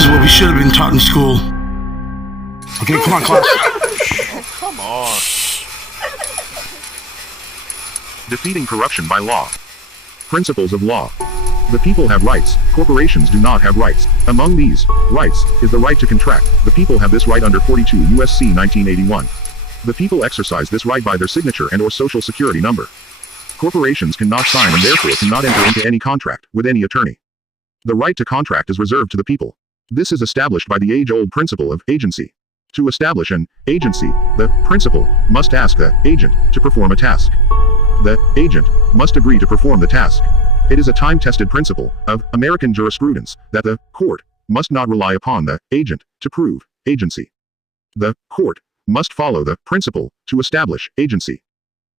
is what we should have been taught in school. Okay, come on, class. Come on. Defeating corruption by law. Principles of law. The people have rights, corporations do not have rights. Among these rights is the right to contract. The people have this right under 42 U.S.C. 1981. The people exercise this right by their signature and or social security number. Corporations cannot sign and therefore cannot enter into any contract with any attorney. The right to contract is reserved to the people. This is established by the age-old principle of agency. To establish an agency, the principal must ask the agent to perform a task. The agent must agree to perform the task. It is a time-tested principle of American jurisprudence that the court must not rely upon the agent to prove agency. The court must follow the principle to establish agency.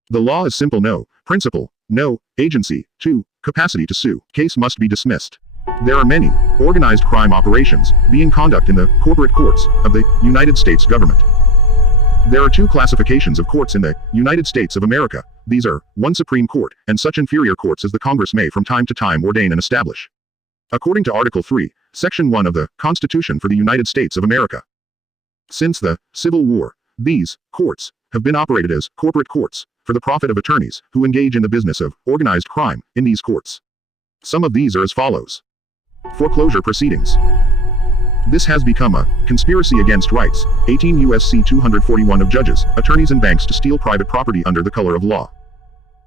The law is simple: no principle, no agency, 2 capacity to sue. Case must be dismissed. There are many organized crime operations being conducted in the corporate courts of the United States government. There are 2 classifications of courts in the United States of America. These are 1 Supreme Court and such inferior courts as the Congress may from time to time ordain and establish. According to Article 3, Section 1 of the Constitution for the United States of America. Since the Civil War, these courts have been operated as corporate courts for the profit of attorneys who engage in the business of organized crime in these courts. Some of these are as follows. Foreclosure proceedings. This has become a conspiracy against rights, 18 U.S.C. 241 of judges, attorneys and banks to steal private property under the color of law.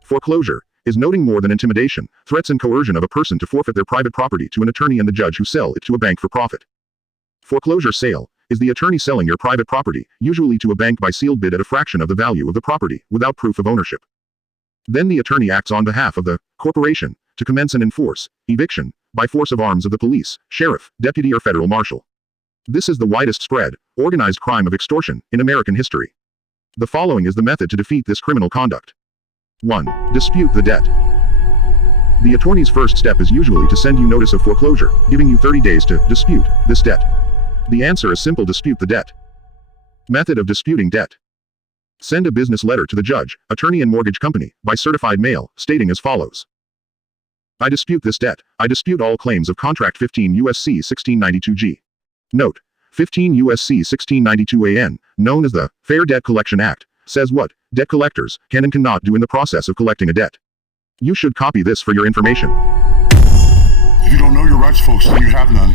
Foreclosure is nothing more than intimidation, threats and coercion of a person to forfeit their private property to an attorney and the judge who sell it to a bank for profit. Foreclosure sale is the attorney selling your private property, usually to a bank by sealed bid at a fraction of the value of the property, without proof of ownership. Then the attorney acts on behalf of the corporation to commence and enforce eviction by force of arms of the police, sheriff, deputy or federal marshal. This is the widest spread, organized crime of extortion in American history. The following is the method to defeat this criminal conduct. 1. Dispute the debt. The attorney's first step is usually to send you notice of foreclosure, giving you 30 days to dispute this debt. The answer is simple: dispute the debt. Method of disputing debt. Send a business letter to the judge, attorney and mortgage company, by certified mail, stating as follows. I dispute this debt. I dispute all claims of contract 15 U.S.C. 1692G. Note: 15 U.S.C. 1692 AN, known as the Fair Debt Collection Act, says what debt collectors can and cannot do in the process of collecting a debt. You should copy this for your information. If you don't know your rights, folks, then you have none.